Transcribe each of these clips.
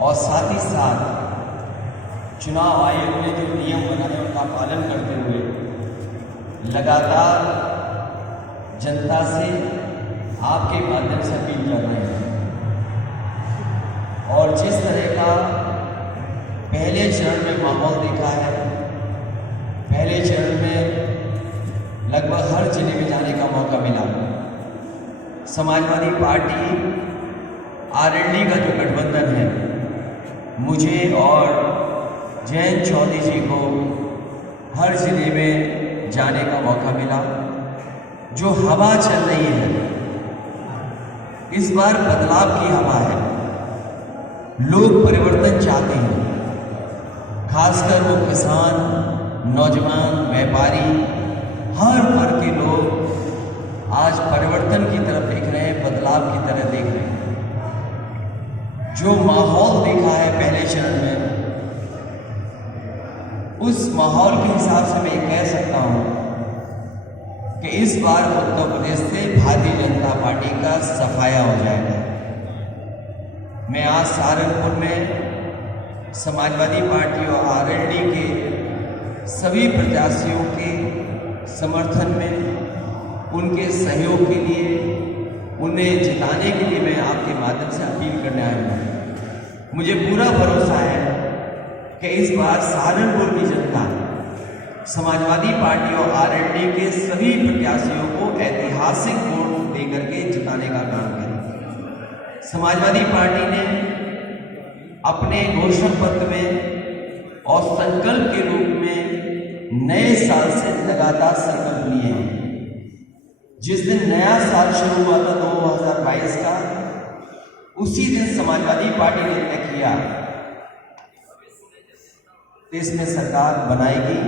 और साथ ही साथ चुनाव आयोग ने जो नियम बनाए उनका पालन करते हुए लगातार जनता से आपके माध्यम से अपील कर रहे हैं। और जिस तरह का पहले चरण में माहौल देखा है, पहले चरण में लगभग हर जिले में जाने का मौका मिला। समाजवादी पार्टी आरएलडी का जो गठबंधन है, मुझे और जयंत चौधरी जी को हर जिले में जाने का मौका मिला। जो हवा चल रही है इस बार बदलाव की हवा है। लोग परिवर्तन चाहते हैं, खासकर वो किसान, नौजवान, व्यापारी, हर वर्ग के लोग आज परिवर्तन की तरफ देख रहे हैं, बदलाव की तरफ देख रहे हैं। जो माहौल देखा है पहले चरण में, उस माहौल के हिसाब से मैं कह सकता हूं कि इस बार उत्तर प्रदेश से भारतीय जनता पार्टी का सफाया हो जाएगा। मैं आज सहारनपुर में समाजवादी पार्टी और आरएलडी के सभी प्रत्याशियों के समर्थन में, उनके सहयोग के लिए, उन्हें जिताने के लिए मैं आपके माध्यम से अपील करने आया हूँ। मुझे पूरा भरोसा है कि इस बार सहारनपुर की जनता समाजवादी पार्टी और आरएलडी के सभी प्रत्याशियों को ऐतिहासिक वोट देकर के जिताने का काम करेगी। समाजवादी पार्टी ने अपने घोषणा पत्र में और संकल्प के रूप में नए साल से लगातार संकल्प लिए हैं। जिस दिन नया साल शुरू हुआ था 2022 का, उसी दिन समाजवादी पार्टी ने तय किया देश में सरकार बनाएगी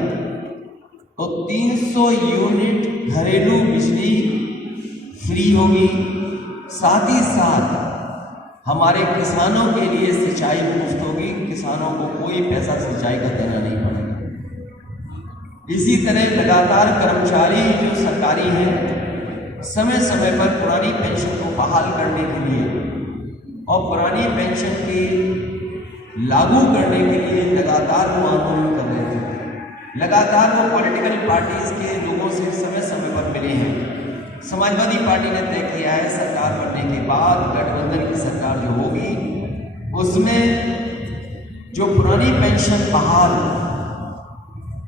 तो 300 यूनिट घरेलू बिजली फ्री होगी। साथ ही साथ हमारे किसानों के लिए सिंचाई मुफ्त होगी, किसानों को कोई पैसा सिंचाई का देना नहीं पड़ेगा। इसी तरह लगातार कर्मचारी जो सरकारी हैं, समय समय पर पुरानी पेंशन को बहाल करने के लिए और पुरानी पेंशन की लागू करने के लिए लगातार वो आंदोलन कर रहे थे। लगातार वो पॉलिटिकल पार्टीज के लोगों से समय समय पर मिले हैं। समाजवादी पार्टी ने तय किया है सरकार बनने के बाद गठबंधन की सरकार जो होगी उसमें जो पुरानी पेंशन बहाल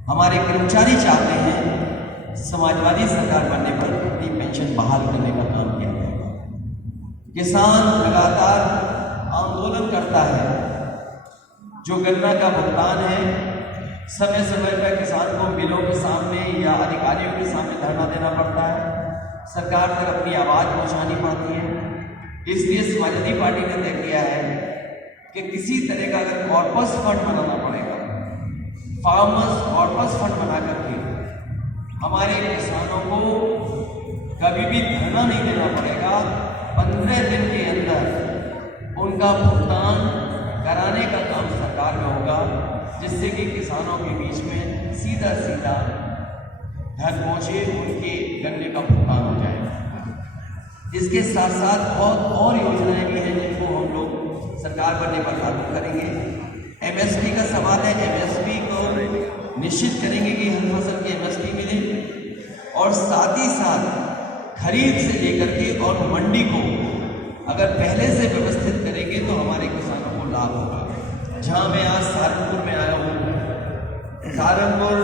हमारे कर्मचारी चाहते हैं, समाजवादी सरकार बनने पर अपनी पेंशन बहाल करने का काम किया जाएगा। किसान लगातार आंदोलन करता है। जो गन्ना का भुगतान है, समय समय पर किसान को मिलों के सामने या अधिकारियों के सामने धरना देना पड़ता है, सरकार तक अपनी आवाज पहुंचा नहीं पाती है। इसलिए समाजवादी पार्टी ने तय किया है कि किसी तरह का अगर कॉर्पस फंड बनाना पड़ेगा, फार्मर्स कॉर्पस फंड बना करके हमारे किसानों को कभी भी धरना नहीं देना पड़ेगा। 15 दिन के अंदर उनका भुगतान कराने का काम सरकार में होगा, जिससे कि किसानों के बीच में सीधा सीधा धन पहुंचे, उनके गन्ने का भुगतान हो जाए। इसके साथ साथ बहुत और योजनाएं भी हैं जिनको हम लोग सरकार बनने पर लागू करेंगे। एमएसपी का सवाल है, एमएसपी को निश्चित करेंगे कि हर फसल की एमएसपी मिले और साथ ही साथ खरीद से लेकर के और मंडी को अगर पहले से व्यवस्थित करेंगे तो हमारे किसानों को लाभ होगा। जहां मैं आज सहारनपुर में आया हूँ, सहारनपुर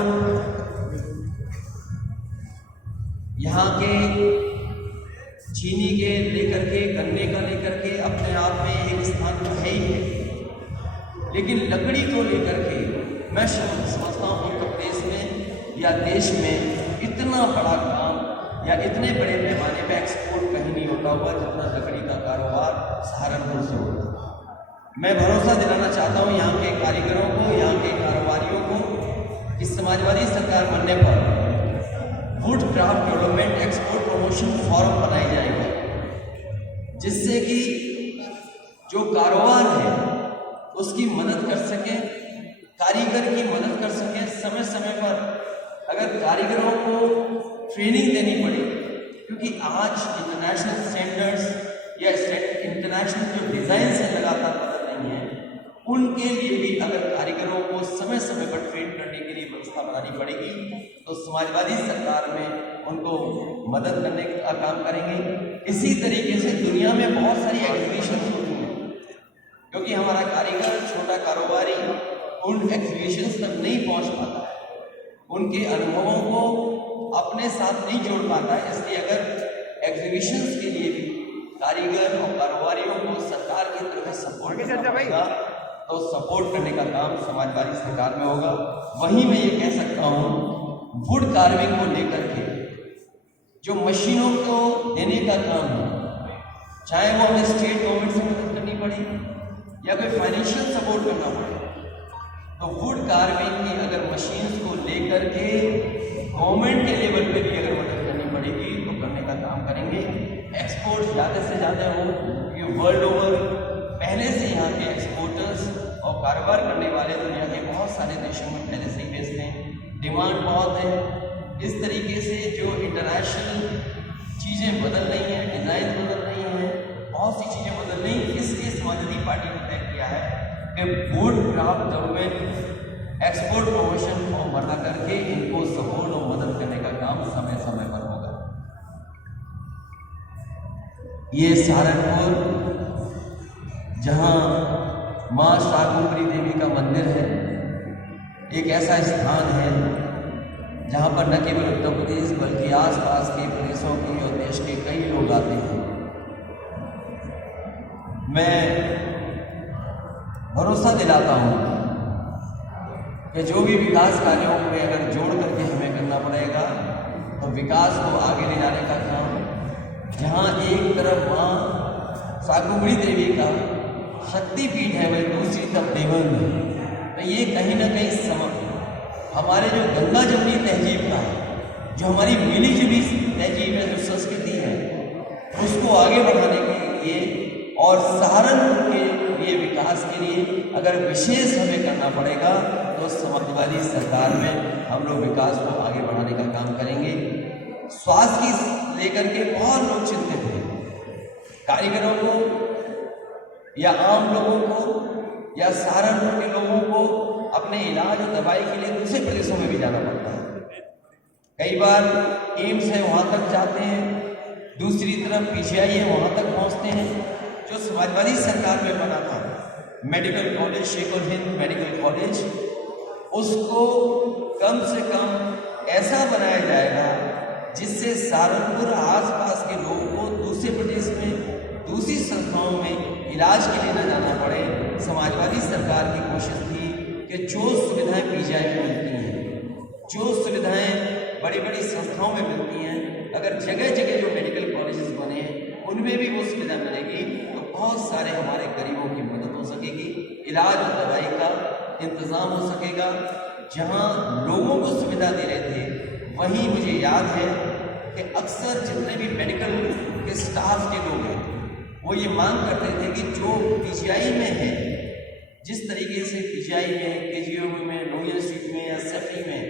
यहाँ के चीनी के लेकर के, गन्ने का लेकर के अपने आप में एक स्थान तो है ही है, लेकिन लकड़ी को लेकर के मैं समझता हूँ उत्तर प्रदेश में या देश में इतना बड़ा काम या इतने बड़े पैमाने पर एक्सपोर्ट कहीं नहीं होता हुआ जितना लकड़ी का कारोबार सहारनपुर से होता। मैं भरोसा दिलाना चाहता हूँ यहाँ के कारीगरों को, यहाँ के कारोबारियों को कि समाजवादी सरकार बनने पर wood craft development export promotion forum बनाए जाएंगे, जिससे कि जो कारोबार है उसकी मदद कर सके, कारीगर की मदद कर सके। समय समय पर अगर कारीगरों को ट्रेनिंग देनी पड़े, क्योंकि आज इंटरनेशनल स्टैंडर्ड्स या इंटरनेशनल जो डिज़ाइन से लगातार बदल रही हैं, उनके लिए भी अगर कारीगरों को समय समय पर ट्रेन करने के लिए व्यवस्था बनानी पड़ेगी तो समाजवादी सरकार में उनको मदद करने का काम करेंगे। इसी तरीके से दुनिया में बहुत सारी एग्जीबिशन होती हैं, क्योंकि हमारा कारीगर, छोटा कारोबारी उन एग्जीबिशन तक नहीं पहुंच पाता है, उनके अनुभवों को अपने साथ नहीं जोड़ पाता है। इसलिए अगर एग्जीबिशन के लिए भी कारीगर और कारोबारियों को सरकार की तरफ से सपोर्ट करना होगा तो सपोर्ट करने का काम समाजवादी सरकार में होगा। वहीं मैं ये कह सकता हूँ, वुड कार्विंग को लेकर के जो मशीनों को देने का काम है, चाहे वो हमें स्टेट गवर्नमेंट से मदद करनी पड़े या कोई फाइनेंशियल सपोर्ट करना पड़े, तो वुड कार्विंग की अगर मशीन्स को लेकर के गवर्नमेंट के लेवल पे भी अगर मदद करनी पड़ेगी तो करने का काम करेंगे। एक्सपोर्ट ज़्यादा से ज़्यादा हो, ये वर्ल्ड ओवर पहले से यहाँ के एक्सपोर्टर्स और कारोबार करने वाले दुनिया के बहुत सारे देशों में पहले से ही बेचते हैं, डिमांड बहुत है। इस तरीके से जो इंटरनेशनल चीज़ें बदल रही हैं, डिज़ाइन बदल रही हैं, बहुत सी चीज़ें बदल रही हैं, इसलिए समाजवादी पार्टी ने तय किया है कि would craft government export promotion form बना करके इनको सपोर्ट और मदद करने का काम समय समय पर होगा। ये सहारनपुर जहाँ माँ शाकुंभरी देवी का मंदिर है, एक ऐसा स्थान है जहाँ पर न केवल उत्तर प्रदेश बल्कि आसपास के प्रदेशों के और देश के कई लोग आते हैं। मैं भरोसा दिलाता हूँ कि जो भी विकास कार्यों में अगर जोड़ करके हमें करना पड़ेगा तो विकास को आगे ले जाने का काम, जहाँ एक तरफ माँ शाकुंभरी देवी का शक्तिपीठ है वह दूसरी तरफ देवबंद है, तो ये कहीं ना कहीं हमारे जो गंगा जमुनी तहजीब का है, जो हमारी मिली जुली तहजीब है, जो संस्कृति है, उसको आगे बढ़ाने के लिए और सहारनपुर के लिए विकास के लिए अगर विशेष हमें करना पड़ेगा तो समाजवादी सरकार में हम लोग विकास को आगे बढ़ाने का काम करेंगे। स्वास्थ्य की लेकर के बहुत लोग चिंतित हैं, कारीगरों को या आम लोगों को या सहारनपुर के लोगों को अपने इलाज और दवाई के लिए दूसरे प्रदेशों में भी जाना पड़ता है। कई बार एम्स है वहाँ तक जाते हैं, दूसरी तरफ पीजीआई है वहाँ तक पहुँचते हैं। जो समाजवादी सरकार में बना था medical college, Shekhar Hind medical college, उसको कम से कम ऐसा बनाया जाएगा जिससे सहारनपुर आसपास के लोगों को दूसरे प्रदेश में दूसरी संस्थाओं में इलाज के लिए न जाना पड़े। समाजवादी सरकार की कोशिश थी कि जो सुविधाएं पीजीआई में मिलती हैं, जो सुविधाएं बड़ी बड़ी संस्थाओं में मिलती हैं, अगर जगह जगह जो मेडिकल कॉलेजेस बने उनमें भी वो सुविधा मिलेगी तो बहुत सारे हमारे गरीबों की मदद हो सकेगी, इलाज और दवाई का इंतज़ाम हो सकेगा। जहाँ लोगों को सुविधा दे रहे थे वहीं मुझे याद है कि अक्सर जितने भी मेडिकल के स्टाफ के लोग हैं वो ये मांग करते थे कि जो पीजीआई में है, जिस तरीके से पीजीआई में, केजीओ में, नोएल स्ट्रीट में, एसएफई में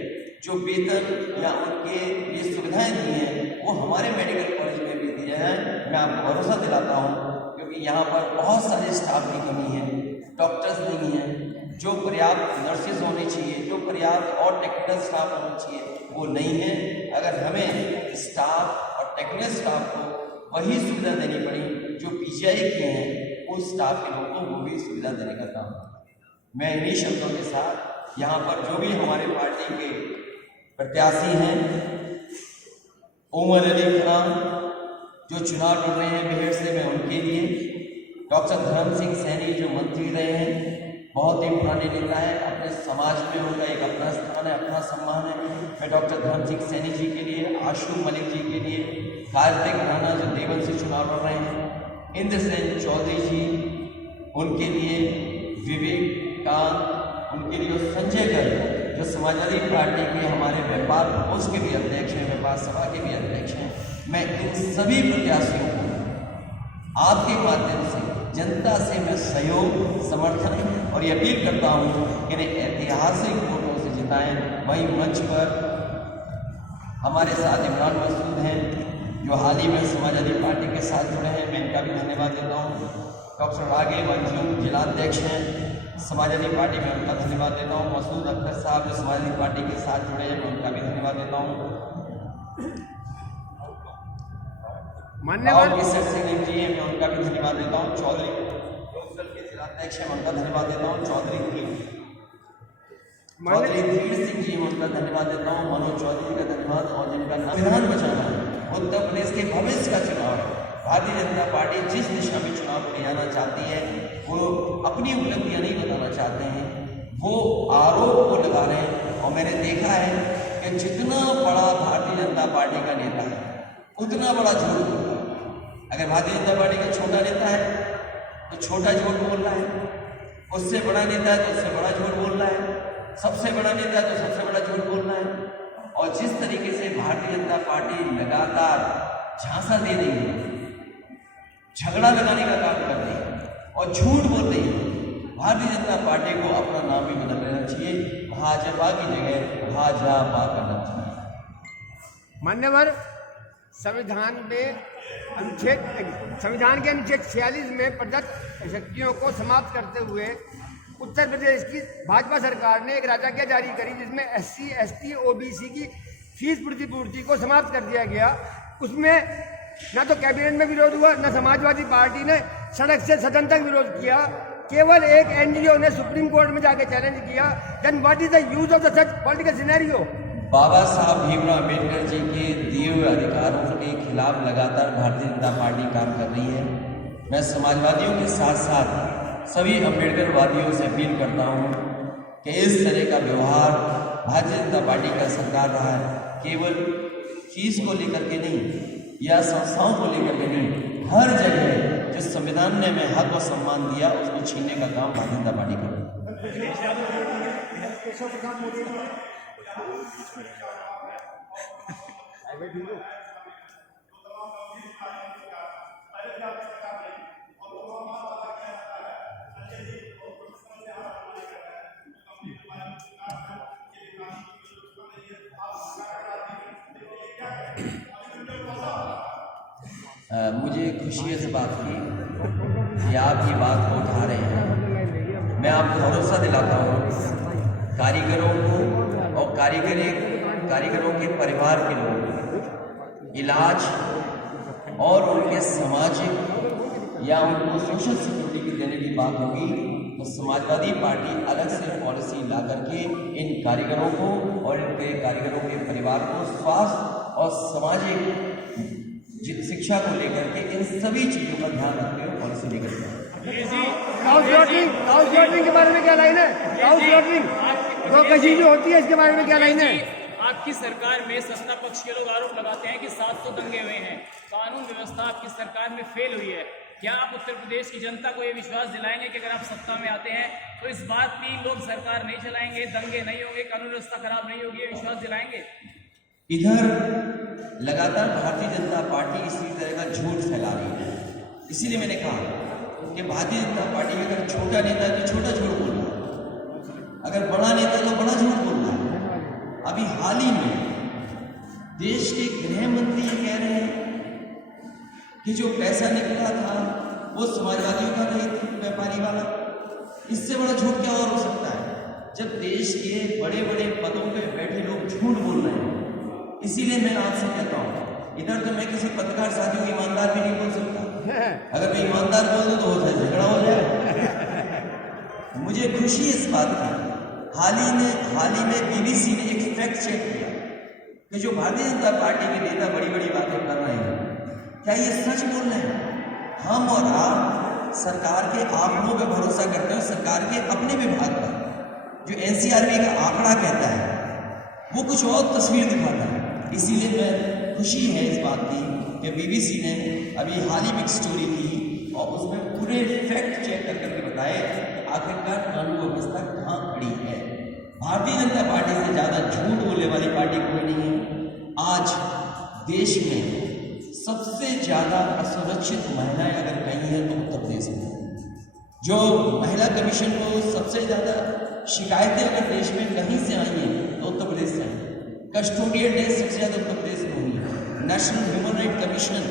जो वेतन या उनके ये सुविधाएं दी हैं वो हमारे मेडिकल कॉलेज में भी दी जाए। मैं आपको भरोसा दिलाता हूँ, क्योंकि यहाँ पर बहुत सारे स्टाफ की कमी है, डॉक्टर्स नहीं हैं, जो पर्याप्त नर्सेज होनी चाहिए, जो पर्याप्त और टेक्निकल स्टाफ होना चाहिए वो नहीं है। अगर हमें स्टाफ और टेक्निकल स्टाफ को वही सुविधा देनी पड़ी जो पीजीआई के हैं, उस स्टाफ के लोगों को वो भी सुविधा देने का काम। मैं इन्हीं शब्दों के साथ यहाँ पर जो भी हमारे पार्टी के प्रत्याशी हैं, उमर अली खान जो चुनाव लड़ रहे हैं बिहार से, मैं उनके लिए, डॉक्टर धर्म सिंह सैनी जो मंत्री रहे हैं, बहुत ही पुराने नेता है, अपने समाज में उनका एक अपना स्थान है, अपना सम्मान है। मैं डॉक्टर धर्म सिंह सैनी जी के लिए, आशु मलिक जी के लिए, कार्तिक राणा जो देवन से चुनाव लड़ रहे हैं, इंद्र सेन चौधरी जी उनके लिए, विवेक कांत उनके लिए, संजय गर्ग जो समाजवादी पार्टी के हमारे व्यापार प्रकोष्ठ के भी अध्यक्ष हैं, व्यापार सभा के भी अध्यक्ष हैं। मैं इन सभी प्रत्याशियों को आपके माध्यम से जनता से मैं सहयोग, समर्थन और ये अपील करता हूँ कि इन्हें ऐतिहासिक वोटों से जिताएं। वहीं मंच पर हमारे साथ इमरान मसूद हैं जो हाल ही में समाजवादी पार्टी के साथ जुड़े हैं, मैं इनका भी धन्यवाद देता हूँ। डॉक्टर राघव अंजुम जिलाध्यक्ष हैं, समाजवादी पार्टी में उनका धन्यवाद देता हूँ। मसूद अख्तर साहब जो समाजवादी पार्टी के साथ जुड़े हैं, मैं उनका भी धन्यवाद देता हूँ। मान्यवर किशोर सिंह जी हैं, मैं उनका भी धन्यवाद देता हूँ। चौधरी लोकदल के जिलाध्यक्ष हैं, उनका धन्यवाद देता हूँ। चौधरी धीर सिंह जी, मैं उनका धन्यवाद देता हूँ। मनोज चौधरी का धन्यवाद। और जिनका संविधान बचाना है, उत्तर प्रदेश के भविष्य का चुनाव है, भारतीय जनता पार्टी जिस दिशा में चुनाव को ले जाना चाहती है, वो अपनी उपलब्धियां नहीं बताना चाहते हैं, वो आरोप को लगा रहे हैं। और मैंने देखा है कि जितना बड़ा भारतीय जनता पार्टी का नेता है, उतना बड़ा झूठ बोलता है। अगर भारतीय जनता पार्टी का छोटा नेता है तो छोटा झूठ बोल रहा है, उससे बड़ा नेता है तो उससे बड़ा झूठ बोल रहा है, सबसे बड़ा नेता है तो सबसे बड़ा झूठ बोल रहा है। और जिस तरीके से भारतीय जनता पार्टी लगातार झांसा दे रही है, झगड़ा लगाने का काम कर रही है और झूठ बोल रही है, भारतीय जनता पार्टी को अपना नाम भी बदल लेना चाहिए, भाजपा की जगह भाजपा करना चाहिए। मान्यवर संविधान के अनुच्छेद 46 में प्रदत्त शक्तियों को समाप्त करते हुए उत्तर प्रदेश की भाजपा सरकार ने एक राजज्ञा जारी करी, जिसमें SC, ST, OBC की फीस प्रतिपूर्ति को समाप्त कर दिया गया। उसमें ना तो कैबिनेट में विरोध हुआ, ना समाजवादी पार्टी ने सड़क से सदन तक विरोध किया, केवल एक NGO ने सुप्रीम कोर्ट में जाके चैलेंज किया। Then what is the use of the such political scenario? Baba Saheb Bhimrao Ambedkar ji के दिए हुए अधिकारों के खिलाफ लगातार भारतीय जनता पार्टी काम कर रही है। मैं समाजवादियों के साथ साथ सभी अम्बेडकरवादियों से अपील करता हूँ कि इस तरह का व्यवहार भारतीय जनता पार्टी का सरकार रहा है, केवल फीस को लेकर के नहीं या संस्थाओं को लेकर के नहीं, हर जगह जिस संविधान ने हमें हक और सम्मान दिया उसको छीनने का काम भारतीय जनता पार्टी कर रही मुझे खुशी इस बात की कि आप ये बात को उठा रहे हैं। मैं आपको भरोसा दिलाता हूँ, कारीगरों को और कारीगरों के परिवार के लोगों को इलाज और उनके सामाजिक या उनको सोशल सिक्योरिटी देने की बात होगी तो समाजवादी पार्टी अलग से पॉलिसी ला करके इन कारीगरों को और इनके कारीगरों के परिवार को स्वास्थ्य और सामाजिक शिक्षा को लेकर के इन सभी चीजों का ध्यान रखते हुए पॉलिसी लेकर के बारे में क्या लाइन है? जो होती है इसके बारे में क्या लाइन है? आपकी सरकार में सत्ता पक्ष के लोग आरोप लगाते हैं कि 700 दंगे हुए हैं, कानून व्यवस्था आपकी सरकार में फेल हुई है। क्या आप उत्तर प्रदेश की जनता को ये विश्वास दिलाएंगे कि अगर आप सत्ता में आते हैं तो इस बात की लोग सरकार नहीं चलाएंगे, दंगे नहीं होंगे, कानून व्यवस्था खराब नहीं होगी, ये विश्वास दिलाएंगे? इधर लगातार भारतीय जनता पार्टी इसी तरह का झूठ फैला रही है। इसीलिए मैंने कहा कि भारतीय जनता पार्टी अगर छोटा नेता है तो छोटा झूठ बोल रहा है, अगर बड़ा नेता है तो बड़ा झूठ बोल रहा है। अभी हाल ही में देश के गृह मंत्री कह रहे हैं कि जो पैसा निकला था वो समाजवादियों का नहीं था, व्यापारी वाला। इससे बड़ा झूठ क्या और हो सकता है जब देश के बड़े बड़े पदों पे बैठे लोग झूठ बोल रहे हैं। इसीलिए मैं आपसे कहता हूँ, इधर तो मैं किसी पत्रकार साथियों को ईमानदार भी नहीं बोल सकता। अगर मैं ईमानदार बोल दूं तो हो झगड़ा हो जाए। मुझे खुशी इस बात की, हाल ही में BBC ने एक फैक्ट चेक किया कि जो भारतीय जनता पार्टी के नेता बड़ी बड़ी बातें कर रहे हैं, क्या ये सच बोल रहे हैं? हम और आप सरकार के आंकड़ों पर भरोसा करते हैं, सरकार के अपने विभाग पर जो NCRB का आंकड़ा कहता है वो कुछ और तस्वीर दिखाता है। इसीलिए मैं खुशी है इस बात की कि BBC ने अभी हाल ही में एक स्टोरी की और उसमें पूरे फैक्ट चेक करके बताए कि आखिरकार कानून व्यवस्था कहाँ खड़ी है। भारतीय जनता पार्टी से ज़्यादा झूठ बोलने वाली पार्टी कोई नहीं है। आज देश में सबसे ज़्यादा असुरक्षित महिलाएं अगर कहीं है तो उत्तर प्रदेश में। जो महिला कमीशन को सबसे ज़्यादा शिकायतें अगर देश में कहीं से आई हैं तो उत्तर प्रदेश से आई। कस्टोडियल डेज सबसे ज़्यादा उत्तर प्रदेश में हुई है। नेशनल ह्यूमन राइट कमीशन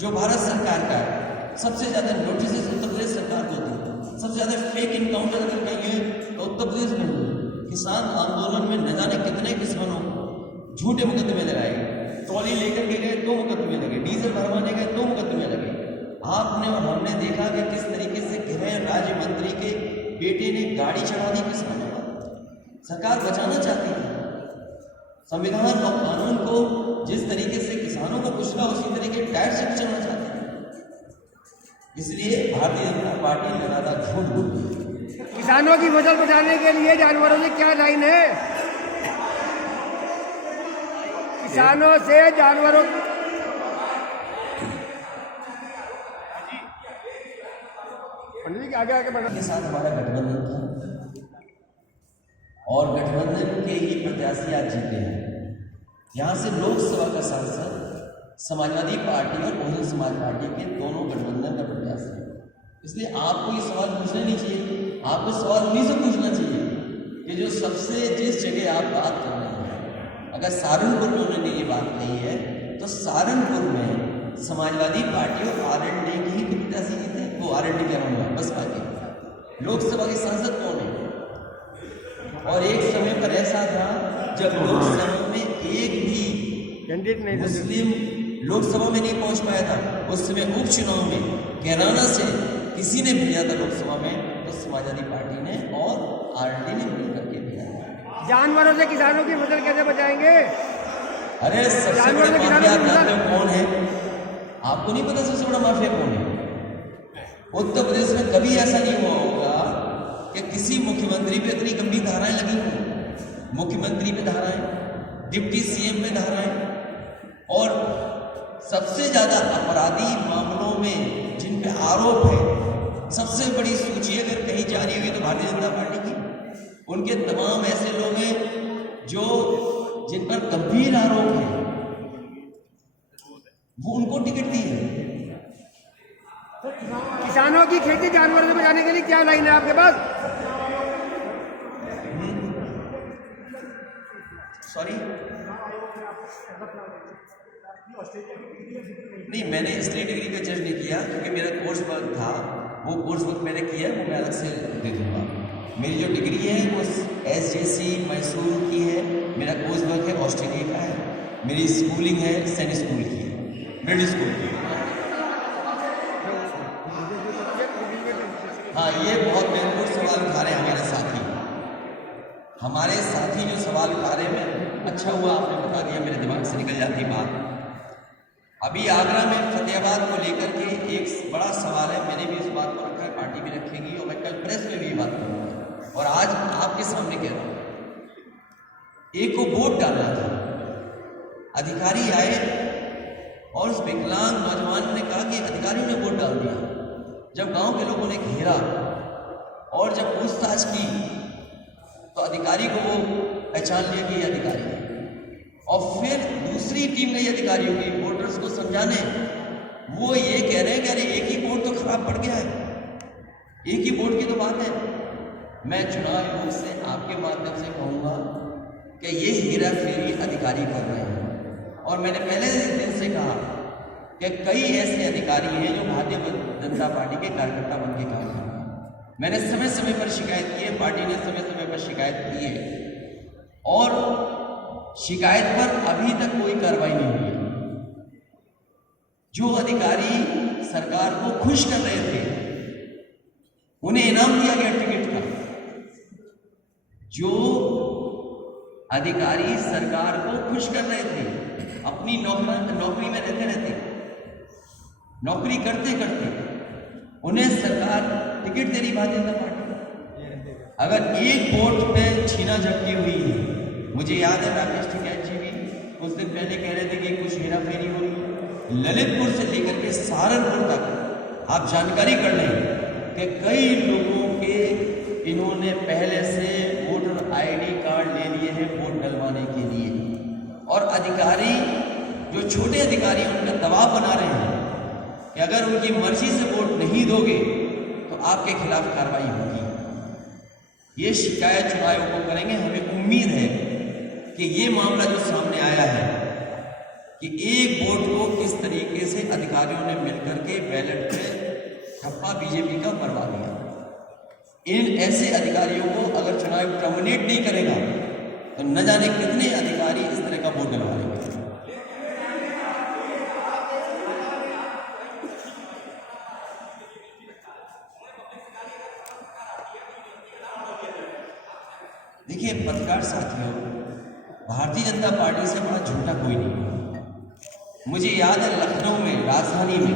जो भारत सरकार का है, सबसे ज़्यादा नोटिस उत्तर प्रदेश सरकार को होती है। सबसे ज्यादा फेक इनकाउंटर अगर कहेंगे तो उत्तर प्रदेश में हुए। किसान आंदोलन में न जाने कितने किसानों झूठे मुकदमे लगाए, ट्रॉली लेकर के गए 2 मुकदमे लगे, डीजल भरवाने गए 2 मुकदमे लगे। आपने और हमने देखा कि किस तरीके से गृह राज्य मंत्री के बेटे ने गाड़ी चढ़ा दी किसानों पर। सरकार बचाना चाहती है संविधान और कानून को, जिस तरीके से किसानों को कुचला उसी तरीके टैक्स से कुचलना चाहती है। इसलिए भारतीय जनता पार्टी लगातार झूठ बोलती है। किसानों की फसल बचाने के लिए जानवरों से क्या लाइन है? किसानों से जानवरों आगे बढ़ा के साथ हमारा गठबंधन था और गठबंधन के ही प्रत्याशी आज जीते हैं। यहाँ से लोकसभा का सांसद समाजवादी पार्टी और बहुजन समाज पार्टी के दोनों गठबंधन का प्रत्याशी है। इसलिए आपको ये सवाल पूछना नहीं चाहिए, आपको सवाल उन्हीं से पूछना चाहिए कि जो सबसे जिस जगह आप बात कर रहे हैं। अगर सहारनपुर में उन्होंने ये बात कही है तो सहारनपुर में समाजवादी पार्टी और आरएलडी की ही प्रत्याशी जीते हैं। वो आरएलडी क्या होंगे बसपा के लोकसभा के सांसद कौन है? और एक समय पर ऐसा था जब लोकसभा में एक भी मुस्लिम लोकसभा में नहीं पहुंच पाया था। उस समय उपचुनाव में कैराना से किसी ने भेजा था लोकसभा में, तो समाजवादी पार्टी ने और आरएलडी ने मिलकर के भेजा। जानवरों से किसानों की फसल कैसे बचाएंगे? अरे सबसे बड़ा माफिया जानते हो कौन है? आपको नहीं पता सबसे बड़ा माफिया कौन है? उत्तर प्रदेश में कभी ऐसा नहीं हुआ होगा कि किसी मुख्यमंत्री पे इतनी गंभीर धाराएं लगी हों। मुख्यमंत्री पे धाराएं, डिप्टी सीएम पे धाराएं, और सबसे ज्यादा अपराधी मामलों में जिन पे आरोप है, सबसे बड़ी सूची अगर कहीं जारी हुई तो भारतीय जनता पार्टी की। उनके तमाम ऐसे लोग हैं जो जिन पर गंभीर आरोप है, वो उनको टिकट दी है। किसानों की खेती जानवरों से बचाने के लिए क्या लाइन है आपके पास? सॉरी नहीं, मैंने इसलिए डिग्री का जज नहीं किया क्योंकि मेरा कोर्स वर्क था। वो कोर्स वर्क मैंने किया है, वो मैं अलग से दे दूंगा। मेरी जो डिग्री है वो SJC मैसूर की है। मेरा कोर्स वर्क है ऑस्ट्रेलिया का है। मेरी स्कूलिंग है सैनिक स्कूल की, मिडिल स्कूल की। हाँ, ये बहुत महत्वपूर्ण सवाल उठा रहे हैं हमारे साथी जो सवाल उठा रहे हैं। अच्छा हुआ आपने बता दिया, मेरे दिमाग से निकल जाती बात। अभी आगरा में फतेहाबाद को लेकर के एक बड़ा सवाल है, मैंने भी इस बात को रखा है, पार्टी भी रखेगी और मैं कल प्रेस में भी ये बात करूँगा और आज आपके सामने कह रहा हूँ। एक को वोट डालना था, अधिकारी आए और उस विकलांग नौजवान ने कहा कि अधिकारियों ने वोट डाल दिया। जब गांव के लोगों ने घेरा और जब पूछताछ की तो अधिकारी को वो पहचान लिया कि ये अधिकारी है। और फिर दूसरी टीम गई अधिकारियों की वोटर्स को समझाने, वो ये कह रहे हैं कि अरे एक ही वोट तो खराब पड़ गया है, एक ही वोट की तो बात है। मैं चुनाव आयोग से आपके माध्यम से कहूँगा कि ये हेरा फेरी अधिकारी कर रहे हैं। और मैंने पहले दिन से कहा कि कई ऐसे अधिकारी हैं जो भारतीय जनता पार्टी के कार्यकर्ता बन के काम कर रहे हैं। मैंने समय समय पर शिकायत की है, पार्टी ने समय समय पर शिकायत की है और शिकायत पर अभी तक कोई कार्रवाई नहीं हुई है। जो अधिकारी सरकार को खुश कर रहे थे उन्हें इनाम दिया गया टिकट का। जो अधिकारी सरकार को खुश कर रहे थे, अपनी नौकरी में रहते नौकरी करते करते उन्हें सरकार टिकट दे रही भारतीय जनता पार्टी। अगर एक वोट पे छीना झपटी हुई है, मुझे याद है राकेश टिकैत जी भी कुछ दिन पहले कह रहे थे कि कुछ हेरा फेरी हो रही है। ललितपुर से लेकर के सहारनपुर तक आप जानकारी कर लें कि कई लोगों के इन्होंने पहले से वोटर ID कार्ड ले लिए हैं वोट डलवाने के लिए। और अधिकारी जो छोटे अधिकारी उनका दबाव बना रहे हैं कि अगर उनकी मर्जी से वोट नहीं दोगे तो आपके खिलाफ कार्रवाई होगी। ये शिकायत चुनाव आयोग को करेंगे। हमें उम्मीद है कि ये मामला जो सामने आया है कि एक वोट को किस तरीके से अधिकारियों ने मिलकर के बैलेट पे ठप्पा बीजेपी का मरवा दिया, इन ऐसे अधिकारियों को अगर चुनाव टर्मिनेट नहीं करेगा तो न जाने कितने अधिकारी इस तरह का बोर्ड डलवा लेंगे। देखिए पत्रकार साथियों, भारतीय जनता पार्टी से बड़ा झूठा कोई नहीं। मुझे याद है लखनऊ में, राजधानी में,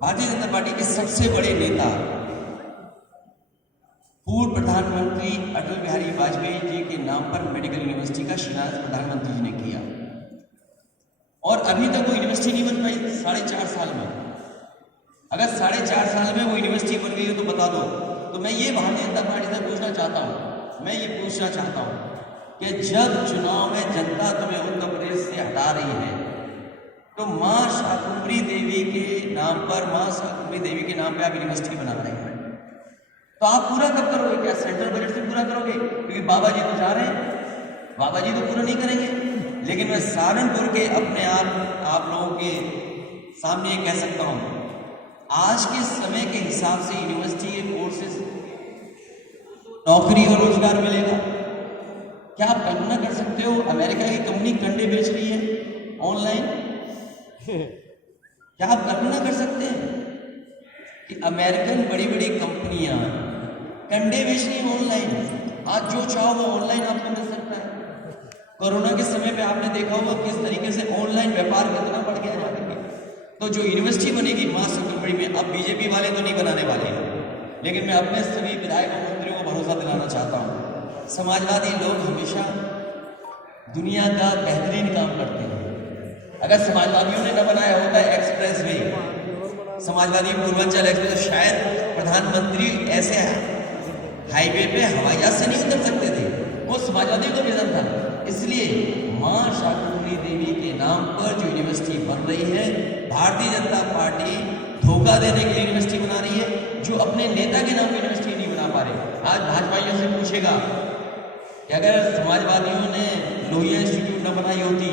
भारतीय जनता पार्टी के सबसे बड़े नेता पूर्व प्रधानमंत्री अटल बिहारी वाजपेयी जी के नाम पर मेडिकल यूनिवर्सिटी का शिलान्यास प्रधानमंत्री जी ने किया और अभी तक वो यूनिवर्सिटी नहीं बन पाई 4.5 साल में। अगर 4.5 साल में वो यूनिवर्सिटी बन गई हो तो बता दो। तो मैं ये भारतीय जनता पार्टी से पूछना चाहता हूँ कि जब चुनाव में जनता तुम्हें उत्तर प्रदेश से हटा रही है तो मां शाकुंभरी देवी के नाम पर आप यूनिवर्सिटी बना रहे हैं, तो आप पूरा कब करोगे? क्या सेंट्रल बजट से पूरा करोगे? क्योंकि बाबा जी तो जा रहे हैं, बाबा जी तो पूरा नहीं करेंगे। लेकिन मैं सहारनपुर के अपने आप लोगों के सामने ये कह सकता हूं, आज के समय के हिसाब से यूनिवर्सिटी के कोर्सेज, नौकरी और रोजगार मिलेगा। क्या आप कल्पना कर सकते हो अमेरिका की कंपनी कंडे बेच रही है ऑनलाइन? क्या आप कल्पना कर सकते हैं कि अमेरिकन बड़ी बड़ी कंपनियां कंडे बेच रही है ऑनलाइन? आज जो चाहो वो ऑनलाइन आपको मिल सकता है। कोरोना के समय पे आपने देखा होगा किस तरीके से ऑनलाइन व्यापार कितना बढ़ गया जाकर के। तो जो यूनिवर्सिटी बनेगी मां शाकुंभरी में, अब बीजेपी वाले तो नहीं बनाने वाले हैं, लेकिन मैं अपने सभी विधायकों मंत्रियों को भरोसा दिलाना चाहता हूँ, समाजवादी लोग हमेशा दुनिया का बेहतरीन काम करते हैं। अगर समाजवादियों ने न बनाया होता express way, Samajwadi Purvanchal express, शायद प्रधानमंत्री ऐसे हाईवे पे हवाई जहाज से नहीं उतर सकते थे। वो समाजवादियों का विजन था। इसलिए मां शाकुंभरी देवी के नाम पर जो यूनिवर्सिटी बन रही है, भारतीय जनता पार्टी धोखा देने के लिए यूनिवर्सिटी बना रही है, जो अपने नेता के नाम पर यूनिवर्सिटी नहीं बना पा रहे। आज भाजपाइयों से पूछेगा कि अगर समाजवादियों ने लोहिया इंस्टीट्यूट न बनाई होती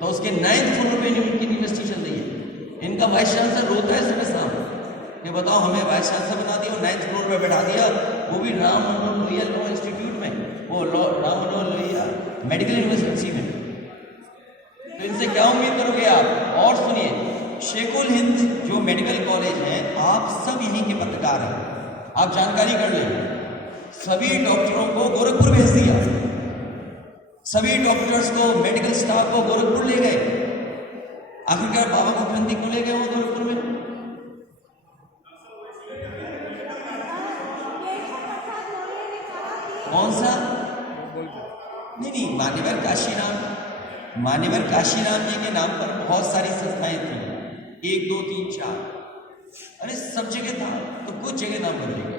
तो उसके 9th फ्लोर पे यूनिवर्सिटी चल रही है। इनका वाइस चांसलर रोता है सुबह शाम कि बताओ हमें वाइस चांसलर बना दिया और 9th फ्लोर पे बैठा दिया, वो भी राम मनोहर लोहिया लॉ इंस्टीट्यूट में, वो राम मनोहर लोहिया मेडिकल यूनिवर्सिटी में। तो इनसे क्या उम्मीद करोगे आप? और सुनिए, शेखुल हिंद जो मेडिकल कॉलेज है, आप सब यहीं के पत्रकार हैं, आप जानकारी कर लें, सभी डॉक्टरों को गोरखपुर भेज दिया, सभी डॉक्टर्स को, मेडिकल स्टाफ को गोरखपुर ले गए। आखिरकार बाबा मुख्यमंत्री को ले गए वो गोरखपुर में। कौन सा? नहीं, मान्यवर काशीराम जी के नाम पर बहुत सारी संस्थाएं थी, 1 2 3 4, अरे सब जगह था, तो कुछ जगह नाम बदलेगा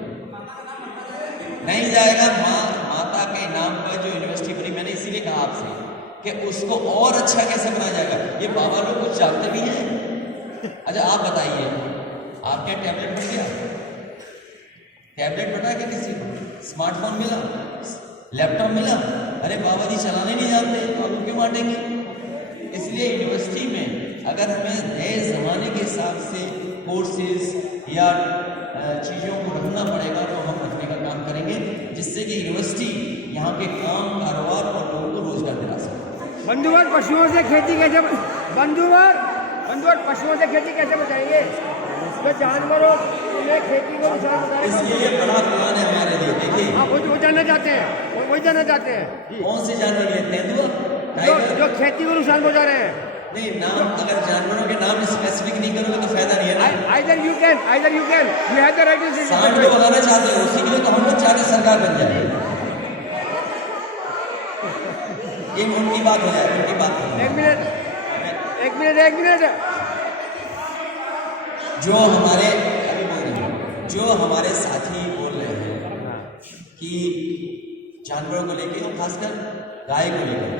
नहीं जाएगा। माता के नाम पर जो यूनिवर्सिटी बनी, मैंने इसीलिए कहा आपसे कि उसको और अच्छा कैसे बनाया जाएगा। ये बाबा लोग कुछ जानते भी हैं। अच्छा आप बताइए, आपके टैबलेट मिल गया? टैबलेट बता क्या किसी को? स्मार्टफोन मिला? लैपटॉप मिला? अरे बाबा जी चलाने नहीं जानते, तो आप क्यों बांटेंगे? इसलिए यूनिवर्सिटी में अगर हमें नए जमाने के हिसाब से कोर्सेज या चीज़ों को रखना पड़ेगा तो हम रखने का काम करेंगे, जिससे कि यूनिवर्सिटी यहाँ के काम, कारोबार और लोगों को रोजगार दिला सके। बंधुवर पशुओं से खेती कैसे बचाएंगे? तो जानवरों में खेती को नुकसान होता है, इसलिए ये बड़ा प्लान है हमारे लिए। देखिए आप वो जानना चाहते हैं, वही जानना चाहते हैं कौन से जानवर है? तेंदुआ, जो खेती को नुकसान पहुंचा रहे हैं। नहीं, नाम अगर जानवरों के नाम स्पेसिफिक नहीं करोगे तो फायदा नहीं है ना। Either you can, you have the right to say. सांड को भगाना चाहते हो, उसी के लिए तो हम लोग चाहते सरकार बन जाए। ये उनकी बात हो जाए, उनकी बात हो जाए। एक मिनट। जो हमारे साथी बोल रहे हैं कि जानवरों को लेके और खासकर गाय को लेकर,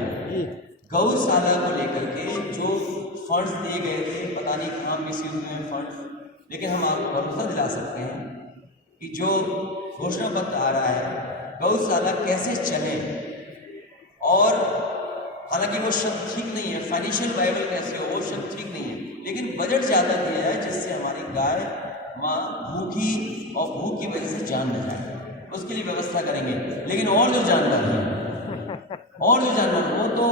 गौशाला को लेकर के जो फंड्स दिए गए थे, पता नहीं कहाँ मिस यूज हुए फंड्स, लेकिन हम आपको भरोसा दिला सकते हैं कि जो घोषणा पत्र आ रहा है गौशाला कैसे चले, और हालांकि वो शब्द ठीक नहीं है, फाइनेंशियल वायबल कैसे हो वो शब्द ठीक नहीं है, लेकिन बजट ज़्यादा दिया है जिससे हमारी गाय वहाँ भूखी और भूख की वजह से जान न जाए, उसके लिए व्यवस्था करेंगे। लेकिन और जो जानवर हैं, वो तो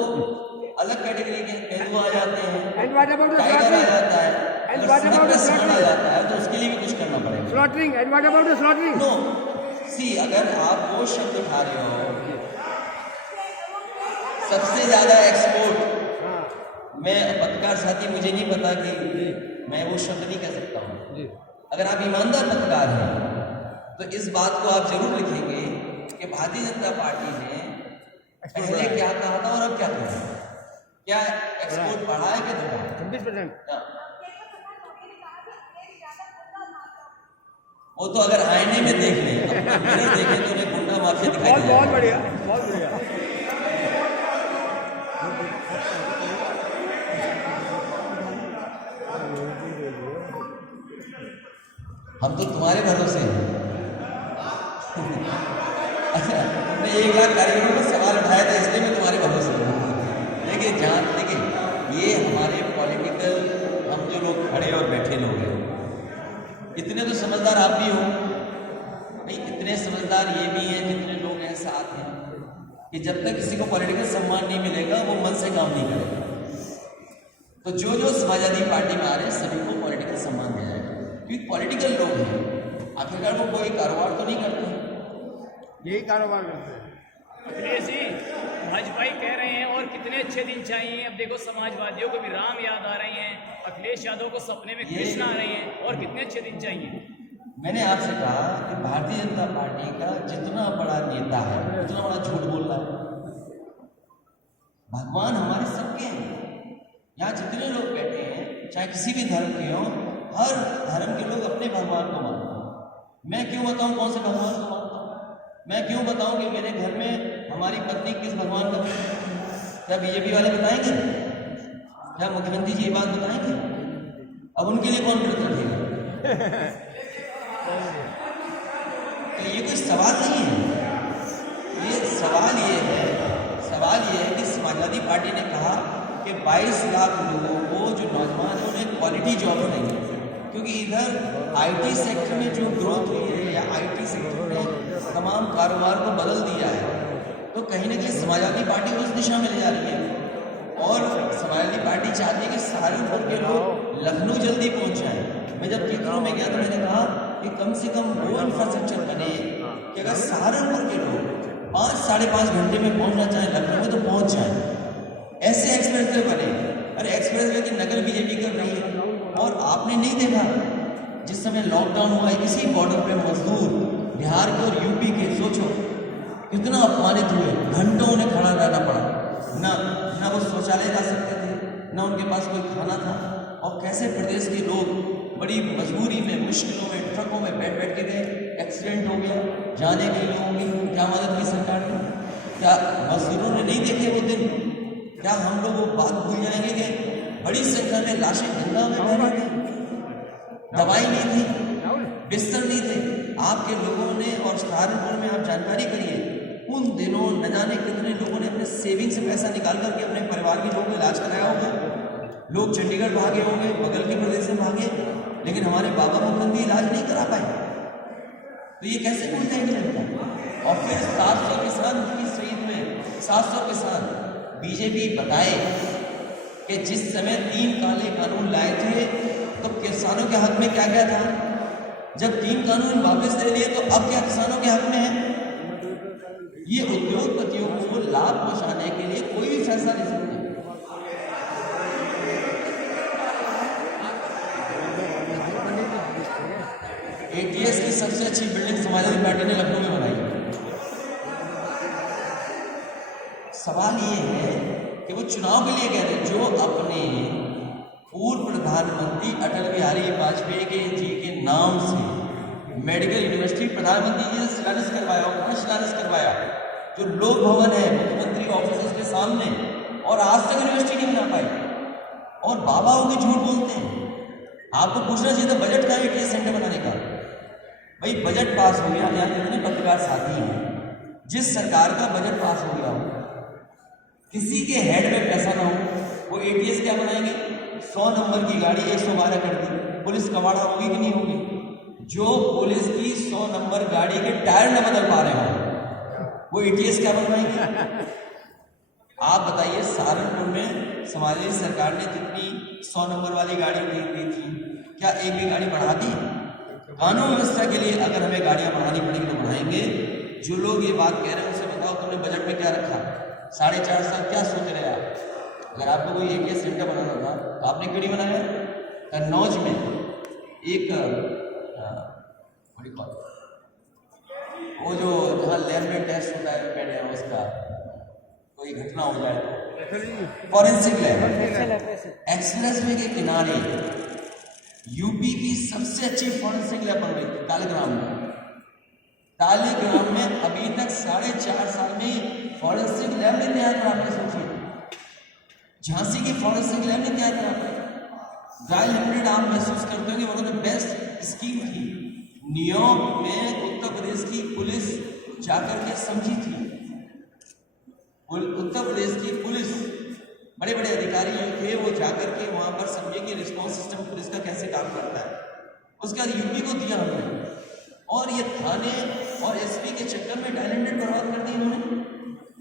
अलग कैटेगरी के, तेंदुआ आ जाते हैं, टाइगर आ जाता है, सांड आ जाता है, तो उसके लिए भी कुछ करना पड़ेगा। Slaughtering, and what about the slaughtering? No see, अगर आप वो शब्द उठा रहे हो, सबसे ज्यादा एक्सपोर्ट, मैं पत्रकार साथी, मुझे नहीं पता कि मैं वो शब्द नहीं कह सकता हूँ। अगर आप ईमानदार पत्रकार हैं तो इस बात को आप जरूर लिखेंगे कि भारतीय जनता पार्टी ने पहले क्या कहा था और अब क्या कहा, क्या एक्सपोर्ट बढ़ा है कि घटा है? 26%। वो तो अगर आईने में देख लें, अपना मिरर देखें तो उन्हें गुंडा माफिया दिखाई बहुत देगा। बहुत बढ़िया, बहुत बढ़िया। हम तो तुम्हारे भरोसे हैं। अच्छा, तुमने 1 लाख कार्यक्रमों में सवाल उठाया था, इसलिए मैं तुम्हारे भरोसे हूँ। देखिए ये हमारे पॉलिटिकल, हम जो लोग खड़े और बैठे लोग हैं, इतने तो समझदार आप भी हो भाई, इतने समझदार ये भी हैं, जितने लोग हैं साथ हैं, कि जब तक किसी को पॉलिटिकल सम्मान नहीं मिलेगा वो मन से काम नहीं करेगा। तो जो समाजवादी पार्टी में आ रहे हैं सभी को पॉलिटिकल सम्मान दिया जाएगा, क्योंकि पॉलिटिकल लोग हैं, आखिरकार वो कोई कारोबार तो नहीं करते, यही कारोबार करते हैं। अखिलेश जी, भाजपाई कह रहे हैं और कितने अच्छे दिन चाहिए। अब देखो समाजवादियों को भी राम याद आ रही हैं, अखिलेश यादव को सपने में कृष्ण आ रही हैं, और कितने अच्छे दिन चाहिए। मैंने आपसे कहा कि भारतीय जनता पार्टी का जितना बड़ा नेता है उतना बड़ा झूठ बोल रहा है। भगवान हमारे सबके हैं, यहाँ जितने लोग बैठे हैं चाहे किसी भी धर्म के हों, हर धर्म के लोग अपने भगवान को मानते हैं। मैं क्यों बताऊं कौन से भगवान को मानता हूँ? मैं क्यों बताऊं कि मेरे घर में हमारी पत्नी किस भगवान का? क्या बीजेपी वाले बताएंगे? क्या मुख्यमंत्री जी ये बात बताएंगे? अब उनके लिए कौन व्रत रखेगा? तो ये कोई सवाल नहीं है। ये सवाल ये है कि समाजवादी पार्टी ने कहा कि 22 लाख लोगों को, जो नौजवान है, उन्हें क्वालिटी जॉब नहीं, क्योंकि इधर आईटी सेक्टर में जो ग्रोथ हुई है या आईटी सेक्टर ने तमाम कारोबार को बदल दिया है, तो कहीं ना कहीं समाजवादी पार्टी उस दिशा में ले जा रही है। और समाजवादी पार्टी चाहती है कि सहारनपुर के लोग लखनऊ जल्दी पहुंच जाएं। मैं जब चित्रों में गया तो मैंने कहा कि कम से कम वो इंफ्रास्ट्रक्चर बने कि अगर सहारनपुर के लोग 5-5.5 घंटे में पहुंचना चाहें लखनऊ में तो पहुंच जाएं। ऐसे एक्सप्रेस वे बने। अरे एक्सप्रेस वे की नकल बीजेपी कर रही है। और आपने नहीं देखा जिस समय लॉकडाउन हुआ है, इसी बॉर्डर पे मजदूर बिहार के और यूपी के, सोचो कितना अपमानित हुए, घंटों उन्हें खड़ा रहना पड़ा, ना वो शौचालय जा सकते थे, ना उनके पास कोई खाना था, और कैसे प्रदेश के लोग बड़ी मजबूरी में, मुश्किलों में, ट्रकों में बैठ के गए। एक्सीडेंट हो गया, जाने गए लोगों की, क्या मदद की सरकार ने? क्या मजदूरों ने नहीं देखे वो दिन? क्या हम लोग वो बात भूल जाएंगे कि बड़ी संख्या में लाशें गंगा में बह रही थी, दवाई नहीं थी, बिस्तर नहीं थे आपके लोगों ने? और सहारनपुर में आप जानकारी करिए, उन दिनों न जाने कितने लोगों ने अपने सेविंग से पैसा निकाल करके अपने परिवार के लोगों को इलाज कराया होगा। लोग चंडीगढ़ भागे होंगे, बगल के प्रदेश में भागे, लेकिन हमारे बाबा मुख्यमंत्री इलाज नहीं करा पाए। तो ये कैसे कोई नहीं चलता? और फिर 700 किसान की शहीद में 700 किसान, बीजेपी बताए कि जिस समय 3 काले कानून लाए थे तो किसानों के हक में क्या क्या था, जब 3 कानून वापस ले लिए तो अब क्या किसानों के हक में है? ये उद्योगपतियों को लाभ पहुंचाने के लिए कोई भी फैसला ले सकते हैं। एटीएस की सबसे अच्छी बिल्डिंग समाजवादी पार्टी ने लखनऊ में बनाई। सवाल ये है कि वो चुनाव के लिए कह रहे हैं, जो अपने पूर्व प्रधानमंत्री अटल बिहारी वाजपेयी जी के नाम से मेडिकल यूनिवर्सिटी प्रधानमंत्री जी ने शिलान्यास करवाया, उन्होंने शिलान्यास करवाया, जो लोक भवन है मुख्यमंत्री ऑफिस उसके सामने, और आज तक यूनिवर्सिटी नहीं बना पाई, और बाबा होके झूठ बोलते हैं। आपको पूछना चाहिए था बजट का एटीएस सेंटर बनाने का। भाई बजट पास हो गया, यहाँ जितने पत्रकार साथी हैं, जिस सरकार का बजट पास हो गया हो, किसी के हेड में पैसा ना हो, वो एटीएस क्या बनाएंगे? 100 नंबर की गाड़ी 112 कर दी, पुलिस कबाड़ा होगी कि नहीं होगी? जो पुलिस की 100 नंबर गाड़ी के टायर न बदल पा रहे हो वो एटीएस क्या बनवाएंगे? आप बताइए, सहारनपुर में समाजवादी सरकार ने जितनी 100 नंबर वाली गाड़ी दी थी, क्या एक भी गाड़ी बढ़ा दी? कानून व्यवस्था के लिए अगर हमें गाड़ियां बढ़ानी पड़ेगी तो बढ़ाएंगे। जो लोग ये बात कह रहे हैं उनसे बताओ तुमने बजट में क्या रखा? 4.5 साल क्या सोच रहे आप? अगर आपको कोई एटीएस सेंटर बनाना था तो आपने क्यों नहीं बनाया? कन्नौज में एक वो जो जहाँ लैब में टेस्ट होता है पेट है उसका कोई घटना हो जाए तो फॉरेंसिक लैब एक्सप्रेस वे के किनारे यूपी की सबसे अच्छी फॉरेंसिक लैब बन रही थी तालीग्राम में। तालीग्राम में अभी तक 4.5 साल में फॉरेंसिक लैब नहीं तैयार करा। आपने सोचिए, झांसी की फॉरेंसिक लैब नहीं तैयार करा। रॉयल लिमिटेड आप महसूस करते हो कि one of the best scheme थी। न्यूयॉर्क में उत्तर प्रदेश की पुलिस जाकर के समझी थी। उत्तर प्रदेश की पुलिस बड़े बड़े अधिकारी जो थे वो जाकर के वहां पर समझे कि रिस्पॉन्स सिस्टम पुलिस का कैसे काम करता है। उसके बाद यूपी को दिया हमने, और ये थाने और एसपी के चक्कर में टैलेंटेड बर्बाद कर दी इन्होंने।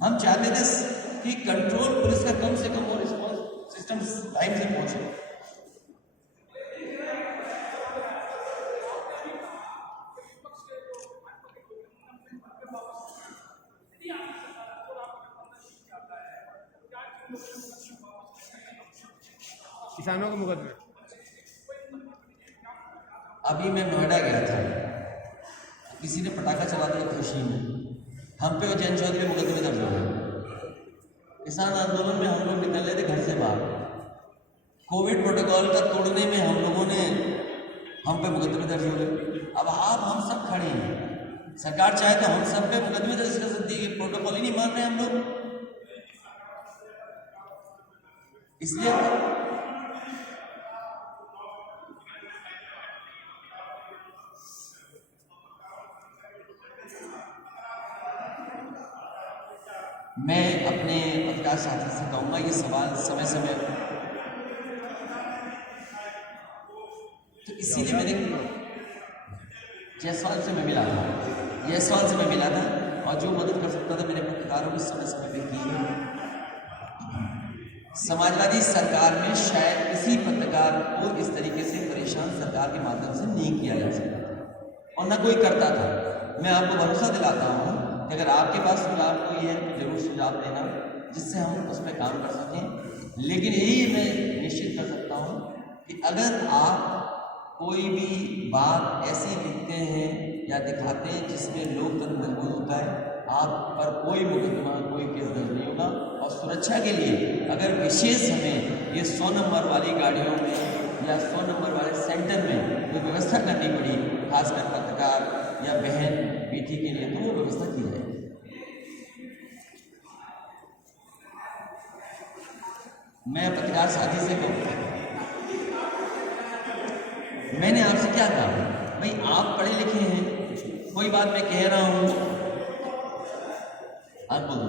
हम चाहते थे कि कंट्रोल पुलिस का कम से कम और रिस्पॉन्स सिस्टम टाइम से पहुंचे। किसानों के मुकदमे अभी मैं नोएडा गया था, किसी ने पटाखा चला दिया खुशी में, हम पे और जैन चौधरी मुकदमे दर्ज हो गए। किसान आंदोलन में हम लोग निकल रहे थे घर से बाहर, कोविड प्रोटोकॉल का तोड़ने में हम पे मुकदमे दर्ज हो गए। अब हम सब खड़े हैं, सरकार चाहे तो हम सब पे मुकदमे दर्ज कर सकती है, प्रोटोकॉल ही नहीं मान रहे हम लोग। इसलिए मैं अपने पत्रकार साथी से कहूँगा ये सवाल समय समय तो इसीलिए मैंने जायसवाल से मैं मिला था और जो मदद कर सकता था मैंने पत्रकारों को समय समय पे की है। समाजवादी सरकार में शायद किसी पत्रकार को इस तरीके से परेशान सरकार के माध्यम से नहीं किया जा सकता और न कोई करता था। मैं आपको भरोसा दिलाता हूँ कि अगर आपके पास सुझाव कोई है तो जरूर सुझाव देना जिससे हम उस पर काम कर सकें। लेकिन यही मैं निश्चित कर सकता हूँ कि अगर आप कोई भी बात ऐसी लिखते हैं या दिखाते हैं जिसमें लोकतंत्र मजबूत होता है, आप पर कोई मुकदमा कोई केस दर्ज नहीं होगा। और सुरक्षा के लिए अगर विशेष हमें ये 100 नंबर वाली गाड़ियों में या 100 नंबर वाले सेंटर में कोई व्यवस्था करनी पड़ी, खासकर पत्रकार या बहन बेटी के लिए, तो वो व्यवस्था की जाएगी। मैं पत्रकार साथी से कहूँ, मैंने आपसे क्या कहा भाई, आप पढ़े लिखे हैं, कोई बात मैं कह रहा हूँ आप बोलो।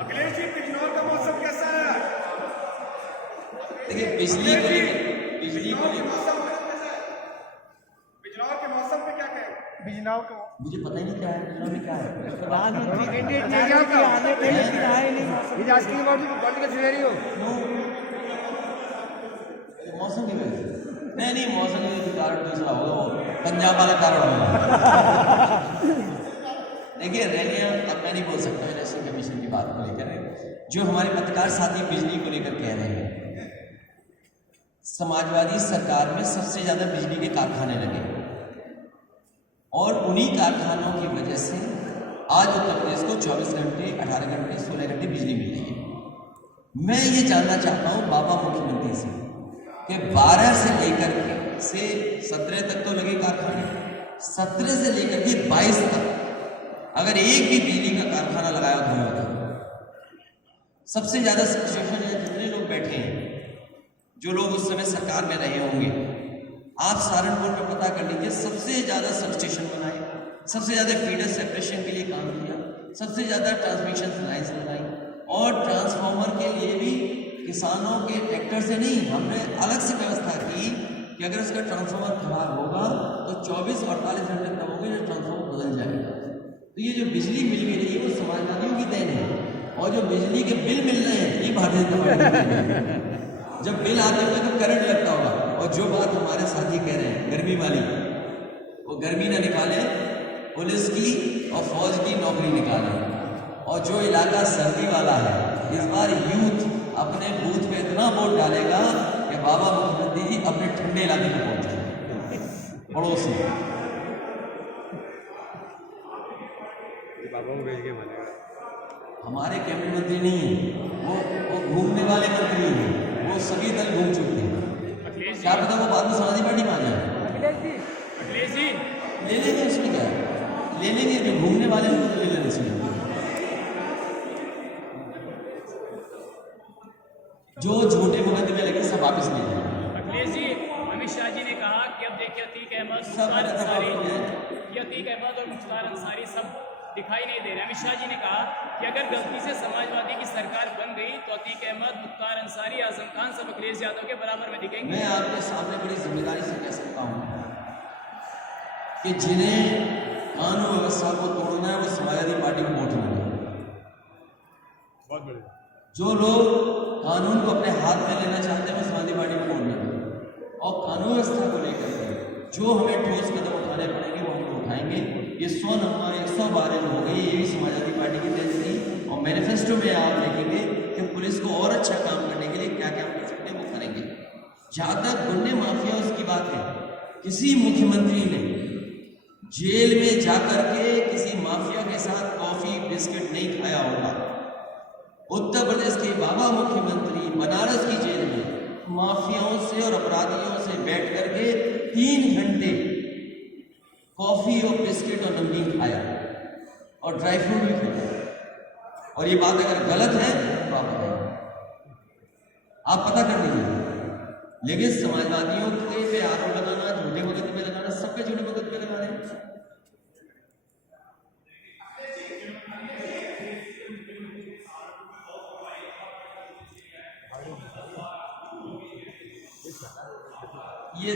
अखिलेश जी, बिजनौर का मौसम कैसा है? देखिए बिजली को बिजनौर के मौसम पे क्या कहें? बिजनौर का मुझे पता ही नहीं क्या है, बिजनौर में क्या है। प्रधानमंत्री पॉलिटिकल सिनेरियो मौसम की वजह से नहीं, मौसम का कारण दूसरा होगा, वो पंजाब वाला कारण होगा। देखिए रैलियां अब मैं नहीं बोल सकता इलेक्शन कमीशन की बात को लेकर। जो हमारे पत्रकार साथी बिजली को लेकर कह रहे हैं, समाजवादी सरकार में सबसे ज्यादा बिजली के कारखाने लगे और उन्हीं कारखानों की वजह से आज उत्तर प्रदेश को 24 घंटे 18 घंटे 16 घंटे बिजली मिल रही है। मैं ये जानना चाहता हूँ बाबा मुख्यमंत्री से कि 12 से लेकर से 17 तक तो लगे कारखाने, 17 से लेकर के 22 तक अगर एक भी बिजली का कारखाना लगाया होता है, सबसे ज्यादा सिचुएशन है जितने लोग बैठे हैं, जो लोग उस समय सरकार में रहे होंगे, आप सहारनपुर में पता कर लीजिए, सबसे ज्यादा सबस्टेशन बनाए, सबसे ज्यादा फीडर सेपरेशन के लिए काम किया, सबसे ज्यादा ट्रांसमिशन लाइन्स लगाई और ट्रांसफार्मर के लिए भी किसानों के ट्रैक्टर से नहीं, हमने अलग से व्यवस्था की कि अगर इसका ट्रांसफार्मर खराब होगा तो 24-48 घंटे तक होंगे जो ट्रांसफार्मर बदल जाएगा। तो ये जो बिजली मिल भी रही है वो समाजवादियों की देन है, और जो बिजली के बिल मिल रहे हैं ये भारतीय जनता पार्टी की देन है। जब बिल आते होंगे तो करंट लगता होगा। और जो बात हमारे साथी कह रहे हैं गर्मी वाली, वो गर्मी ना निकाले, पुलिस की और फौज की नौकरी निकाले। और जो इलाका सर्दी वाला है, इस बार यूथ अपने बूथ पे इतना वोट डालेगा कि बाबा मुख्यमंत्री जी अपने ठंडे इलाके में पहुंच जाए पड़ोस में। हमारे कैबिनेट मंत्री नहीं है, वो घूमने वाले मंत्री हैं, वो सभी दल घूम चुके हैं। क्या पता वो बाद में समाजवादी पार्टी में आ जाए। अखिलेश जी ले लेंगे, उसमें क्या है, ले लेंगे, जो घूमने वाले उनको तो ले लेने चाहिए। जो झूठे मुकदमे लगे सब वापस ले लेंगे। अखिलेश जी, अमित शाह जी ने कहा कि अब देखिए अतीक अहमद, मुख्तार अंसारी, ये अतीक अहमद और मुख्तार अंसारी सब दिखाई नहीं दे रहे। अमित शाह जी ने कहा कि अगर गलती से समाजवादी की सरकार बन गई तो अतीक अहमद, मुख्तार अंसारी, आजम खान सब अखिलेश यादव के बराबर में दिखेंगे। मैं आपके सामने बड़ी जिम्मेदारी से कह सकता हूँ कि जिन्हें कानून व्यवस्था को तोड़ना है वो समाजवादी पार्टी को वोट देंगे। जो लोग कानून को अपने हाथ में लेना चाहते हैं वो समाजवादी पार्टी को वोट देंगे। और कानून व्यवस्था को लेकर जो हमें ठोस कदम उठाने पड़ेंगे वो हम उठाएंगे। ये 100 नंबर 112 जो हो गई ये भी समाजवादी पार्टी की देन थी। और मैनिफेस्टो में आप देखेंगे कि पुलिस को और अच्छा काम करने के लिए क्या क्या कर सकते हैं वो करेंगे। जहाँ तक गुंडे माफिया उसकी बात है, किसी मुख्यमंत्री ने जेल में जाकर के किसी माफिया के साथ कॉफी बिस्किट नहीं खाया होगा। उत्तर प्रदेश के बाबा मुख्यमंत्री बनारस की जेल में माफियाओं से और अपराधियों से बैठ करके 3 घंटे कॉफी और बिस्किट और नमकीन खाया और ड्राई फ्रूट भी खाया। और ये बात अगर गलत है तो आप बताइए, आप पता कर लीजिए। लेकिन समाजवादियों के पे आरोप लगाना, झूठे मुकदमे लगाना, सबके झूठे मुकदमे लगा रहे हैं। ये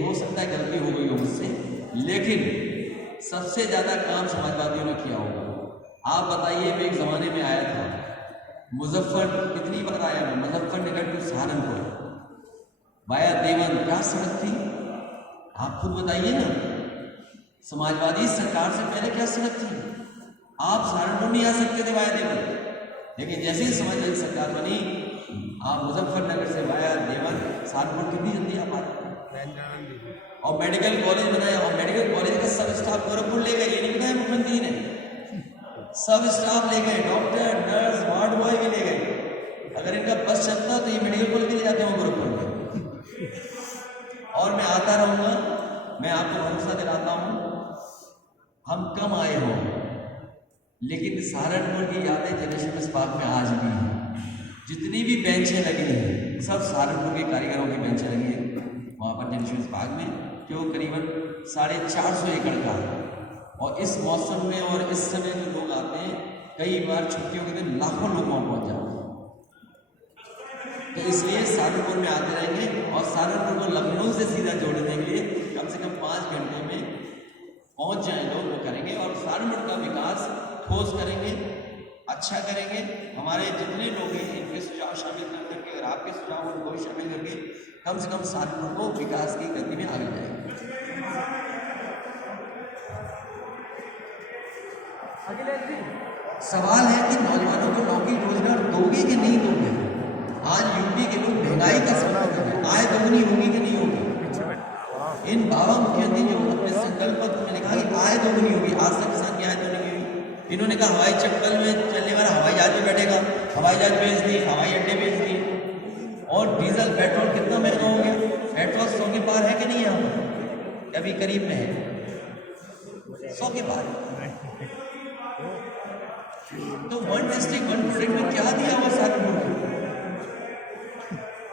हो सकता है गलती हो गई हो मुझसे, लेकिन सबसे ज्यादा काम समाजवादियों ने किया होगा। आप बताइए, मैं एक जमाने में आया था मुजफ्फर, कितनी बार आया मैं, मुजफ्फरनगर टू सहारनपुर वाया देवन, क्या सड़क थी आप खुद बताइए ना। समाजवादी सरकार से पहले क्या सड़क थी? आप सहारनपुर नहीं आ सकते थे वाया देवन, लेकिन जैसे ही समाजवादी सरकार बनी आप मुजफ्फरनगर से वाया देवन सहारनपुर कितनी जल्दी आप आ रहे। और मेडिकल कॉलेज बनाया, और मेडिकल कॉलेज का सब स्टाफ गोरखपुर ले गए। ये नहीं बताया मुख्यमंत्री ने, सब स्टाफ ले गए, डॉक्टर, नर्स, वार्ड बॉय भी ले गए। अगर इनका बस चलता तो ये मेडिकल कॉलेज ले जाते हैं गोरखपुर में। और मैं आता रहूंगा, मैं आपको भरोसा दिलाता हूं, हम कम आए हो लेकिन सहारनपुर की यादें जनरेशन पार्क में आज भी हैं। जितनी भी बेंचें लगी हैं सब सहारनपुर के कारीगरों की बेंचें लगी हैं वहाँ पर जनरेशन पार्क में, जो करीबन 450 एकड़ का है। और इस मौसम में और इस समय जो लोग आते हैं, कई बार छुट्टियों के दिन लाखों लोग वहाँ पहुँच जाते हैं। तो इसलिए सहारनपुर में आते रहेंगे और सहारनपुर को लखनऊ से सीधा जोड़ने के लिए कम से कम 5 घंटे में पहुँच जाए लोग, वो करेंगे। और सहारनपुर का विकास ठोस करेंगे, अच्छा करेंगे। हमारे जितने लोग हैं इनके सुझाव शामिल कर करके, अगर आपके सुझाव उनको भी शामिल करके कम से कम सहारनपुर को विकास की गति में आगे जाएंगे। सवाल है कि नौजवानों को नौकरी रोजगार दोगे कि नहीं दोगे। आज यूपी के लोग महंगाई का सामना कर रहे हैं, आय दोगुनी होगी कि नहीं होगी। इन बाबा मुख्यमंत्री जो अपने संकल्प पत्र में लिखा कि आय दोगुनी होगी, आज तक किसान की आय दोगुनी हुई। इन्होंने कहा हवाई चप्पल में चलने वाला हवाई जहाज में बैठेगा, हवाई जहाज बेच दी, हवाई अड्डे बेच दिए। और डीजल पेट्रोल कितना महंगा हो गया, पेट्रोल 100 के पार है कि नहीं है, अभी करीब में है 100 के पार। तो 1 डिस्ट्रिक्ट 1 प्रोडक्ट में क्या दिया हुआ सहारनपुर को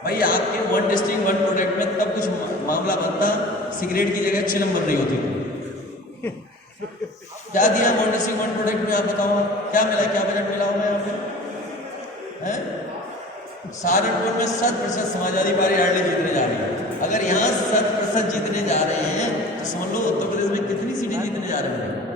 भाई। आपके 1 डिस्ट्रिक्ट 1 प्रोडक्ट में तब कुछ मामला बनता, सिगरेट की जगह चिलम बन रही होती। क्या दिया 1 डिस्ट्रिक्ट 1 प्रोडक्ट में, आप बताओ क्या मिला, क्या बजट मिला होगा यहाँ पे। सहारनपुर में 100% समाजवादी पार्टी आड़े जीतने जा रही है। अगर यहाँ 60% जीतने जा रहे हैं तो समझ लो उत्तर प्रदेश में कितनी सीटें जीतने जा रहे हैं।